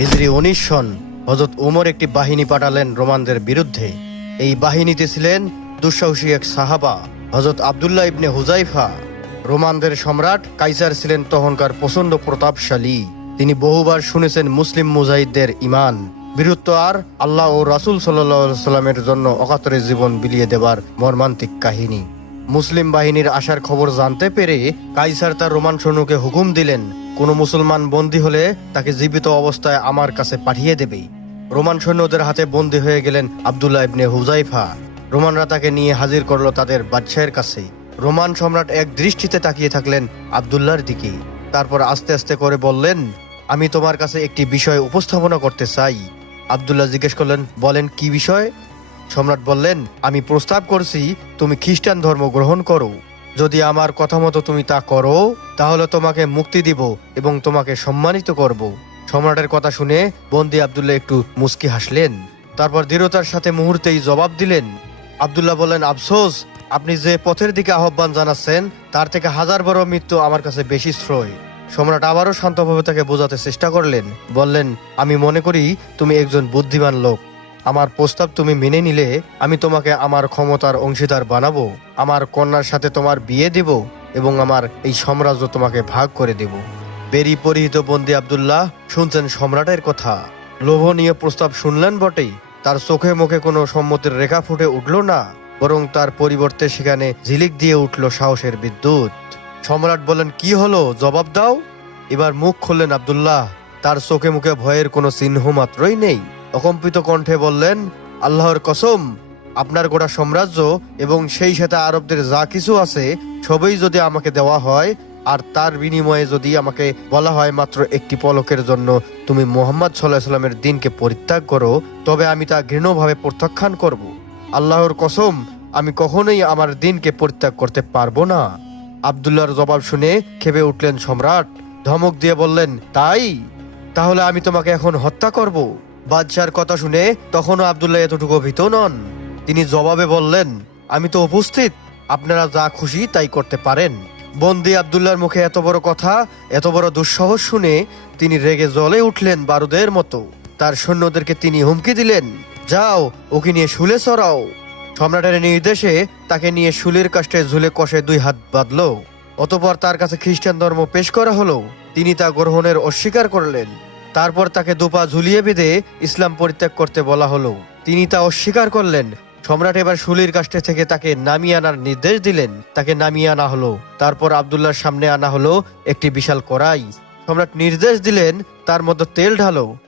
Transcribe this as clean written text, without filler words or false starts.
হিজরি 19 সন হযরত ওমর একটি বাহিনী পাঠালেন রোমানদের বিরুদ্ধে। এই বাহিনীতে ছিলেন দুঃসাহসী এক সাহাবা হযরত আব্দুল্লাহ ইবনে হুযাইফা। রোমানদের সম্রাট কাইসার ছিলেন তখনকার প্রচণ্ড প্রতাপশালী। তিনি বহুবার শুনেছেন মুসলিম মুজাহিদদের ঈমান, বীরত্ব আর আল্লাহ ও রাসূল সাল্লাল্লাহু আলাইহি সাল্লামের জন্য অকাতরে জীবন বিলিয়ে দেবার মর্মান্তিক কাহিনী। মুসলিম বাহিনীর আসার খবর জানতে পেরে কাইসার তার রোমান সৈন্যকে হুকুম দিলেন, কোনো মুসলমান বন্দী হলে তাকে জীবিত অবস্থায় আমার কাছে পাঠিয়ে দেবে। রোমান সৈন্যদের হাতে বন্দী হয়ে গেলেন আব্দুল্লাহ ইবনে হুযাইফা। রোমানরা তাকে নিয়ে হাজির করলো তাদের বাদশাহের কাছে। রোমান সম্রাট এক দৃষ্টিতে তাকিয়ে থাকলেন আব্দুল্লাহর দিকে। তারপর আস্তে আস্তে করে বললেন, আমি তোমার কাছে একটি বিষয় উপস্থাপনা করতে চাই। আব্দুল্লাহ জিজ্ঞেস করলেন, বলেন কি বিষয়? সম্রাট বললেন, আমি প্রস্তাব করছি তুমি খ্রিস্টান ধর্ম গ্রহণ করো। যদি আমার কথা মতো তুমি তা করো তাহলে তোমাকে মুক্তি দিব এবং তোমাকে সম্মানিত করব। সম্রাটের কথা শুনে বন্দী আব্দুল্লাহ একটু মুচকি হাসলেন। তারপর দৃঢ়তার সাথে মুহূর্তেই জবাব দিলেন। আব্দুল্লাহ বললেন, আফসোস, আপনি যে পথের দিকে আহ্বান জানাচ্ছেন তার থেকে হাজার বড় মৃত্যু আমার কাছে বেশি শ্রয়। সম্রাট আবারও শান্তভাবে তাকে বোঝাতে চেষ্টা করলেন। বললেন, আমি মনে করি তুমি একজন বুদ্ধিমান লোক। আমার প্রস্তাব তুমি মেনে নিলে আমি তোমাকে আমার ক্ষমতার অংশীদার বানাবো। আমার কন্যার সাথে তোমার বিয়ে দেব এবং আমার এই সাম্রাজ্য তোমাকে ভাগ করে দেব। বেরি পরিহিত বন্দী আব্দুল্লাহ শুনছেন সম্রাটের কথা। লোভনীয় প্রস্তাব শুনলেন বটেই, তার চোখে মুখে কোনো সম্মতির রেখা ফুটে উঠল না, বরং তার পরিবর্তে সেখানে ঝিলিক দিয়ে উঠল সাহসের বিদ্যুৎ। সম্রাট বলেন, কি হলো, জবাব দাও। এবার মুখ খুললেন আব্দুল্লাহ। তার চোখে মুখে ভয়ের কোনো চিহ্ন মাত্রই নেই। অকম্পিত কণ্ঠে বললেন, আল্লাহর কসম, আপনার গোটা সাম্রাজ্য এবং সেই সাথে আরবদের যা কিছু আছে সবই যদি আমাকে দেওয়া হয় আর তার বিনিময়ে যদি আমাকে বলা হয় মাত্র একটি পলকের জন্য তুমি মুহাম্মদ সাল্লাল্লাহু আলাইহি সাল্লামের দ্বীনকে পরিত্যাগ করো, তবে আমি তা ঘৃণ্যভাবে প্রত্যাখ্যান করব। আল্লাহর কসম, আমি কখনোই আমার দ্বীনকে পরিত্যাগ করতে পারবো না। আব্দুল্লাহর জবাব শুনে ক্ষেপে উঠলেন সম্রাট। ধমক দিয়ে বললেন, তাই? তাহলে আমি তোমাকে এখন হত্যা করব। বাদশার কথা শুনে তখনও আব্দুল্লাহ এতটুকু ভীত নন। তিনি জবাবে বললেন, আমি তো উপস্থিত, আপনারা যা খুশি তাই করতে পারেন। বন্দী আব্দুল্লাহর মুখে এত বড় কথা, এত বড় দুঃসাহস শুনে তিনি রেগে জ্বলে উঠলেন বারুদের মতো। তার সৈন্যদেরকে তিনি হুমকি দিলেন, যাও ওকে নিয়ে শুলে চড়াও। সম্রাটের নির্দেশে তাকে নিয়ে শুলির কাষ্ঠে ঝুলে কষে 2 হাত বাঁধল। অতঃপর তার কাছে খ্রিস্টান ধর্ম পেশ করা হলো। তিনি তা গ্রহণের অস্বীকার করলেন। তারপর তাকে 2 পা ঝুলিয়ে বেঁধে ইসলাম পরিত্যাগ করতে বলা হলো। তিনি তা অস্বীকার করলেন। সম্রাট এবার শুলির কাষ্ঠে থেকে তাকে নামিয়ে আনার নির্দেশ দিলেন। তাকে নামিয়ে আনা হলো। তারপর আব্দুল্লাহর সামনে আনা হলো একটি বিশাল কড়াই। সম্রাট নির্দেশ দিলেন, তার মধ্যে তেল ঢালো।